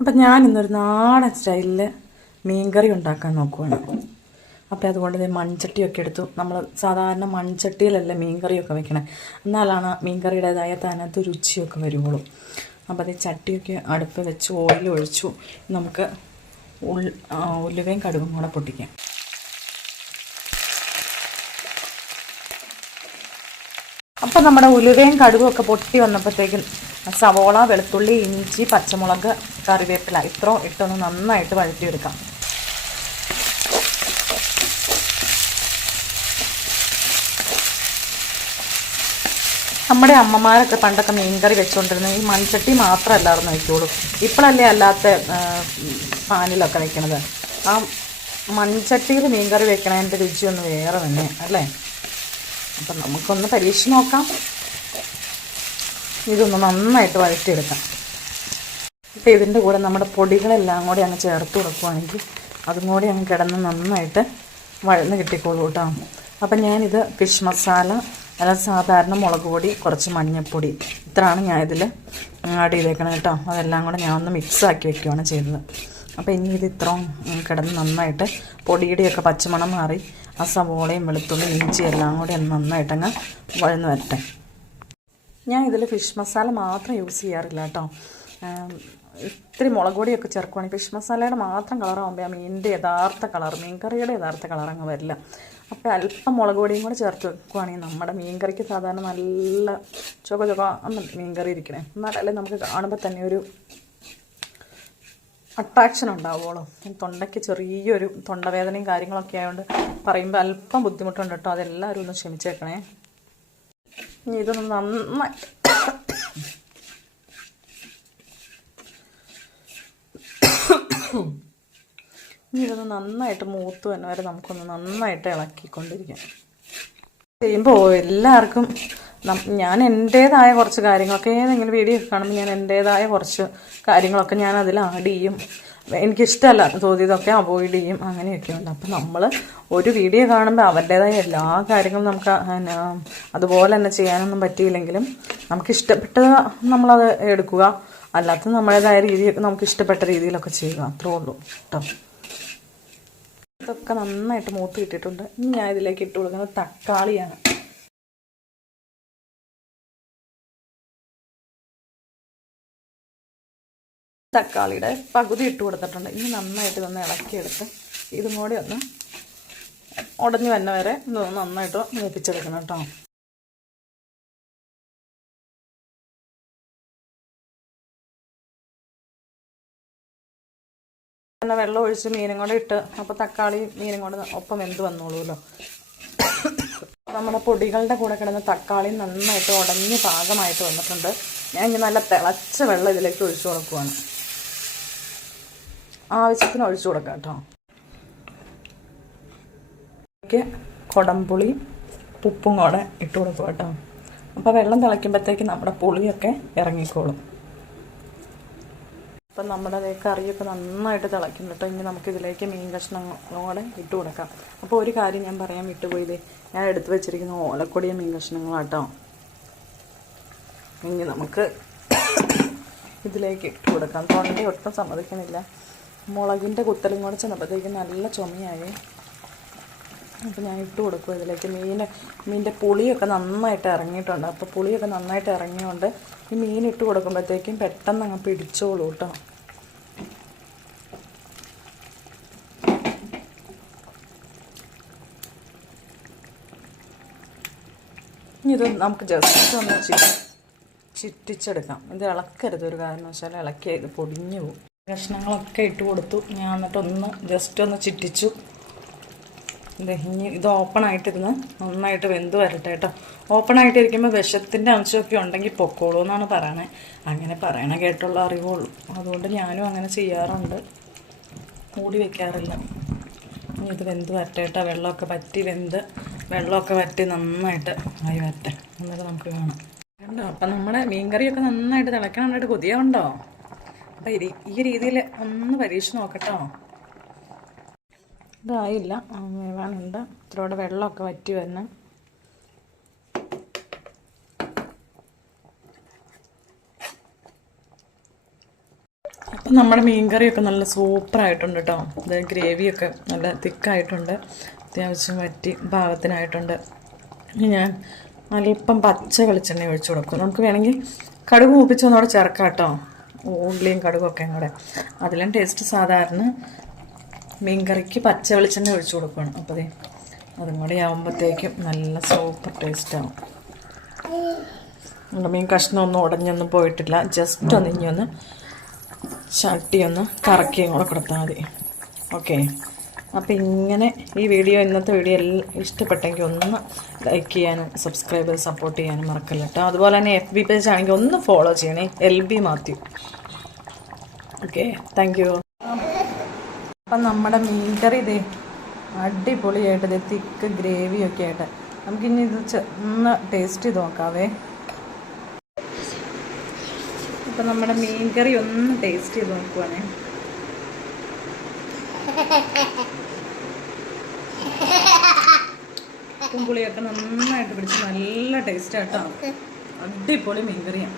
അപ്പം ഞാനിന്നൊരു നാടൻ സ്റ്റൈലിൽ മീൻകറി ഉണ്ടാക്കാൻ നോക്കുവാണ്. അപ്പോൾ അതുകൊണ്ട് ഇത് മൺചട്ടിയൊക്കെ എടുത്തു. നമ്മൾ സാധാരണ മൺചട്ടിയിലല്ല മീൻകറിയൊക്കെ വെക്കണേ, എന്നാലാണ് മീൻകറിയുടേതായ തനത്ത് രുചിയൊക്കെ വരുള്ളൂ. അപ്പോൾ അത് ചട്ടിയൊക്കെ അടുപ്പ് വെച്ച് ഓയിൽ ഒഴിച്ചു. നമുക്ക് ഉലുവയും കടുകും കൂടെ പൊട്ടിക്കാം. അപ്പം നമ്മുടെ ഉലുവയും കടുകും ഒക്കെ പൊട്ടി വന്നപ്പോഴത്തേക്കും സവോള, വെളുത്തുള്ളി, ഇഞ്ചി, പച്ചമുളക്, കറിവേപ്പില ഇത്രയും ഇട്ടൊന്ന് നന്നായിട്ട് വഴറ്റിയെടുക്കാം. നമ്മുടെ അമ്മമാരൊക്കെ പണ്ടൊക്കെ മീൻകറി വെച്ചുകൊണ്ടിരുന്നത് ഈ മൺചട്ടി മാത്രമല്ലായിരുന്നു വയ്ക്കുള്ളൂ. ഇപ്പോഴല്ലേ അല്ലാത്ത പാനിലൊക്കെ വയ്ക്കണത്. ആ മൺചട്ടിയിൽ മീൻകറി വെക്കണതിൻ്റെ രുചിയൊന്ന് വേറെ തന്നെ അല്ലേ. അപ്പം നമുക്കൊന്ന് പരീക്ഷിച്ച് നോക്കാം. ഇതൊന്ന് നന്നായിട്ട് വഴറ്റിയെടുക്കാം. ഇപ്പം ഇതിൻ്റെ കൂടെ നമ്മുടെ പൊടികളെല്ലാം കൂടി അങ്ങ് ചേർത്ത് കൊടുക്കുകയാണെങ്കിൽ അതും കൂടി അങ്ങ് കിടന്ന് നന്നായിട്ട് വഴന്ന് കിട്ടിക്കോളൂ കേട്ടോ. അപ്പം ഞാനിത് ഫിഷ് മസാല, അല്ല സാധാരണ മുളക് പൊടി, കുറച്ച് മഞ്ഞൾപ്പൊടി, ഇത്രയാണ് ഞാനിതിൽ ആഡ് ചെയ്തേക്കണം കേട്ടോ. അതെല്ലാം കൂടെ ഞാൻ ഒന്ന് മിക്സാക്കി വെക്കുകയാണ് ചെയ്തത്. അപ്പോൾ ഇനി ഇത് ഇത്രയും കിടന്ന് നന്നായിട്ട് പൊടിയുടെയൊക്കെ പച്ചമണം മാറി ആ സവോളയും വെളുത്തുള്ളി ഇഞ്ചി എല്ലാം കൂടി നന്നായിട്ടങ്ങ് വഴന്ന് വരട്ടെ. ഞാൻ ഇതിൽ ഫിഷ് മസാല മാത്രം യൂസ് ചെയ്യാറില്ല കേട്ടോ. ഇത്തിരി മുളക് പൊടിയൊക്കെ ചേർക്കുവാണെങ്കിൽ ഫിഷ് മസാലയുടെ മാത്രം കളറാകുമ്പോൾ ആ മീനിൻ്റെ യഥാർത്ഥ കളർ, മീൻകറിയുടെ യഥാർത്ഥ കളർ അങ്ങ് വരില്ല. അപ്പോൾ അല്പം മുളക് പൊടിയും കൂടെ ചേർത്ത് വെക്കുവാണെങ്കിൽ നമ്മുടെ മീൻകറിക്ക് സാധാരണ നല്ല ചുക മീൻകറി ഇരിക്കണേ, എന്നാലല്ലേ നമുക്ക് കാണുമ്പോൾ തന്നെ ഒരു അട്രാക്ഷൻ ഉണ്ടാവുള്ളൂ. തൊണ്ടയ്ക്ക് ചെറിയൊരു തൊണ്ടവേദനയും കാര്യങ്ങളൊക്കെ ആയതുകൊണ്ട് പറയുമ്പോൾ അല്പം ബുദ്ധിമുട്ടുണ്ട് കേട്ടോ. അതെല്ലാവരും ഒന്ന് ക്ഷമിച്ചേക്കണേ. ഇനി ഇതൊന്ന് നന്നായിട്ട് മൂത്ത് തന്നെ വരെ നമുക്കൊന്ന് നന്നായിട്ട് ഇളക്കിക്കൊണ്ടിരിക്കാം. ചെയ്യുമ്പോൾ എല്ലാവർക്കും ഞാൻ എൻ്റേതായ കുറച്ച് കാര്യങ്ങളൊക്കെ ഏതെങ്കിലും വീഡിയോ കാണുമ്പോൾ ഞാൻ എൻ്റേതായ കുറച്ച് കാര്യങ്ങളൊക്കെ ഞാൻ അതിൽ ആഡ് ചെയ്യും. എനിക്കിഷ്ടമല്ല തോന്നിയതൊക്കെ അവോയ്ഡ് ചെയ്യും, അങ്ങനെയൊക്കെ ഉണ്ട്. അപ്പം നമ്മൾ ഒരു വീഡിയോ കാണുമ്പോൾ അവരുടേതായ എല്ലാ കാര്യങ്ങളും നമുക്ക് അതുപോലെ തന്നെ ചെയ്യാനൊന്നും പറ്റിയില്ലെങ്കിലും നമുക്കിഷ്ടപ്പെട്ടത് നമ്മളത് എടുക്കുക, അല്ലാത്ത നമ്മുടേതായ രീതിയൊക്കെ നമുക്ക് ഇഷ്ടപ്പെട്ട രീതിയിലൊക്കെ ചെയ്യുക, അത്രേ ഉള്ളൂ കേട്ടോ. ഇതൊക്കെ നന്നായിട്ട് മൂത്ത് കിട്ടിയിട്ടുണ്ട്. ഇനി ഞാൻ ഇതിലേക്ക് ഇട്ട് കൊടുക്കുന്നത് തക്കാളിയാണ്. തക്കാളിയുടെ പകുതി ഇട്ട് കൊടുത്തിട്ടുണ്ട്. ഇനി നന്നായിട്ട് ഇതൊന്ന് ഇളക്കിയെടുത്ത് ഇതും കൂടി ഒന്ന് ഉടഞ്ഞു വന്ന വരെ ഇതൊന്ന് നന്നായിട്ട് മൂപ്പിച്ചെടുക്കണം കേട്ടോ. പിന്നെ വെള്ളം ഒഴിച്ച് മീനും കൂടെ ഇട്ട് അപ്പോൾ തക്കാളി മീനും കൂടെ ഒപ്പം വെന്ത് വന്നോളൂല്ലോ. നമ്മുടെ പൊടികളുടെ കൂടെ കിടന്ന തക്കാളി നന്നായിട്ട് ഉടഞ്ഞ് പാകമായിട്ട് വന്നിട്ടുണ്ട്. ഞാൻ ഇനി നല്ല തിളച്ച വെള്ളം ഇതിലേക്ക് ഒഴിച്ചു കൊടുക്കുവാണ്. ആവശ്യത്തിന് ഒഴിച്ചു കൊടുക്കാം കേട്ടോ. ഇതിലേക്ക് കുടംപുളി ഉപ്പും കൂടെ ഇട്ട് കൊടുക്കുക കേട്ടോ. അപ്പോൾ വെള്ളം തിളയ്ക്കുമ്പോഴത്തേക്ക് നമ്മുടെ പുളിയൊക്കെ ഇറങ്ങിക്കോളും. അപ്പം നമ്മുടെ കറിയൊക്കെ നന്നായിട്ട് തിളയ്ക്കും കേട്ടോ. ഇനി നമുക്കിതിലേക്ക് മീൻ കഷ്ണങ്ങളോടെ ഇട്ട് കൊടുക്കാം. അപ്പോൾ ഒരു കാര്യം ഞാൻ പറയാൻ വിട്ടുപോയില്ലേ, ഞാൻ എടുത്തു വെച്ചിരിക്കുന്ന ഓലക്കൊടിയ മീൻ കഷ്ണങ്ങളാട്ടോ. ഇനി നമുക്ക് ഇതിലേക്ക് ഇട്ട് കൊടുക്കാം. തൊണ്ട ഒട്ടും സമ്മതിക്കണില്ല, മുളകിൻ്റെ കുത്തലും കൂടെ ചെന്നപ്പോഴത്തേക്ക് നല്ല ചുമയായി. അപ്പോൾ ഞാൻ ഇട്ട് കൊടുക്കും ഇതിലേക്ക്. മീനിൻ്റെ പുളിയൊക്കെ നന്നായിട്ട് ഇറങ്ങിയിട്ടുണ്ട്. അപ്പോൾ പുളിയൊക്കെ നന്നായിട്ട് ഇറങ്ങിയതുകൊണ്ട് ഈ മീൻ ഇട്ട് കൊടുക്കുമ്പോഴത്തേക്കും പെട്ടെന്ന് അങ്ങ് പിടിച്ചോളൂ കേട്ടോ. ഇനി ഇത് നമുക്ക് ജസ്റ്റ് ഒന്ന് ചുറ്റിച്ചെടുക്കാം. ഇത് ഇളക്കരുത് ഒരു കാരണവശാലും, ഇളക്കിയാൽ ഇത് പൊടിഞ്ഞു പോകും. കഷ്ണങ്ങളൊക്കെ ഇട്ട് കൊടുത്തു ഞാൻ, എന്നിട്ടൊന്ന് ജസ്റ്റ് ഒന്ന് ചുറ്റിച്ചു. ഇനി ഇത് ഓപ്പണായിട്ടിരുന്ന് നന്നായിട്ട് വെന്ത് വരട്ടെ കേട്ടോ. ഓപ്പണായിട്ടിരിക്കുമ്പോൾ വിഷത്തിൻ്റെ അംശമൊക്കെ ഉണ്ടെങ്കിൽ പൊക്കോളൂ എന്നാണ് പറയണേ. അങ്ങനെ പറയണ കേട്ടുള്ള അറിവുള്ളൂ, അതുകൊണ്ട് ഞാനും അങ്ങനെ ചെയ്യാറുണ്ട്, മൂടി വെക്കാറില്ല. ഇനി ഇത് വെന്ത് വരട്ടെ കേട്ടോ. വെള്ളമൊക്കെ വറ്റി നന്നായിട്ട് ആയി വരട്ടെ, എന്നിട്ട് നമുക്ക് കാണാം കണ്ടോ. അപ്പം നമ്മുടെ മീൻകറിയൊക്കെ നന്നായിട്ട് തിളയ്ക്കാനായിട്ട് കൊതിയുണ്ടോ. അപ്പം ഈ രീതിയിൽ ഒന്ന് പരീക്ഷിച്ച് നോക്കട്ടോ. ഇതായില്ല, വേവാനുണ്ട്. ഇത്രയോടെ വെള്ളമൊക്കെ വറ്റി വരണം. അപ്പം നമ്മുടെ മീൻകറിയൊക്കെ നല്ല സൂപ്പറായിട്ടുണ്ട് കേട്ടോ. ഇത് ഗ്രേവിയൊക്കെ നല്ല തിക്കായിട്ടുണ്ട്, അത്യാവശ്യം വറ്റി പാകത്തിനായിട്ടുണ്ട്. ഇനി ഞാൻ അല്പം പച്ച വെളിച്ചെണ്ണ ഒഴിച്ചു കൊടുക്കും. നമുക്ക് വേണമെങ്കിൽ കടുക് മൂപ്പിച്ചൊന്നൂടെ ചേർക്കാം കേട്ടോ, ഉള്ളിയും കടുകൊക്കെ കൂടെ. അതിലും ടേസ്റ്റ് സാധാരണ മീൻകറിക്ക് പച്ച വെളിച്ചെണ്ണ ഒഴിച്ചു കൊടുക്കുകയാണ്. അപ്പോൾ അതും കൂടി ആകുമ്പോഴത്തേക്കും നല്ല സൂപ്പർ ടേസ്റ്റാവും. നമ്മുടെ മീൻ കഷ്ണമൊന്നും ഉടഞ്ഞൊന്നും പോയിട്ടില്ല. ജസ്റ്റ് ഒന്ന് ഇനിയൊന്ന് ചട്ടി ഒന്ന് കറക്കിയും കൂടെ കൊടുത്താൽ മതി. ഓക്കെ, അപ്പോൾ ഇങ്ങനെ ഈ വീഡിയോ, ഇന്നത്തെ വീഡിയോ എല്ലാം ഇഷ്ടപ്പെട്ടെങ്കിൽ ഒന്ന് ലൈക്ക് ചെയ്യാനും സബ്സ്ക്രൈബ് ചെയ്ത് സപ്പോർട്ട് ചെയ്യാനും മറക്കല്ല കേട്ടോ. അതുപോലെ തന്നെ FB പേജ് ആണെങ്കിൽ ഒന്ന് ഫോളോ ചെയ്യണേ, LB Mathew. Okay, thank you. അപ്പം നമ്മുടെ മീൻകറി ഇതേ അടിപൊളിയായിട്ട് ഇതേ തിക്ക് ഗ്രേവിയൊക്കെ ആയിട്ട് നമുക്കിനി ഇത് ഒന്ന് ടേസ്റ്റ് ചെയ്ത് നോക്കാവേ. അപ്പം നമ്മുടെ മീൻകറി ഒന്ന് ടേസ്റ്റ് ചെയ്ത് നോക്കുവാണേ. ഉപ്പും പുളിയൊക്കെ നന്നായിട്ട് പിടിച്ച് നല്ല ടേസ്റ്റാട്ടോ. അടിപൊളി മീൻകറിയാണ്.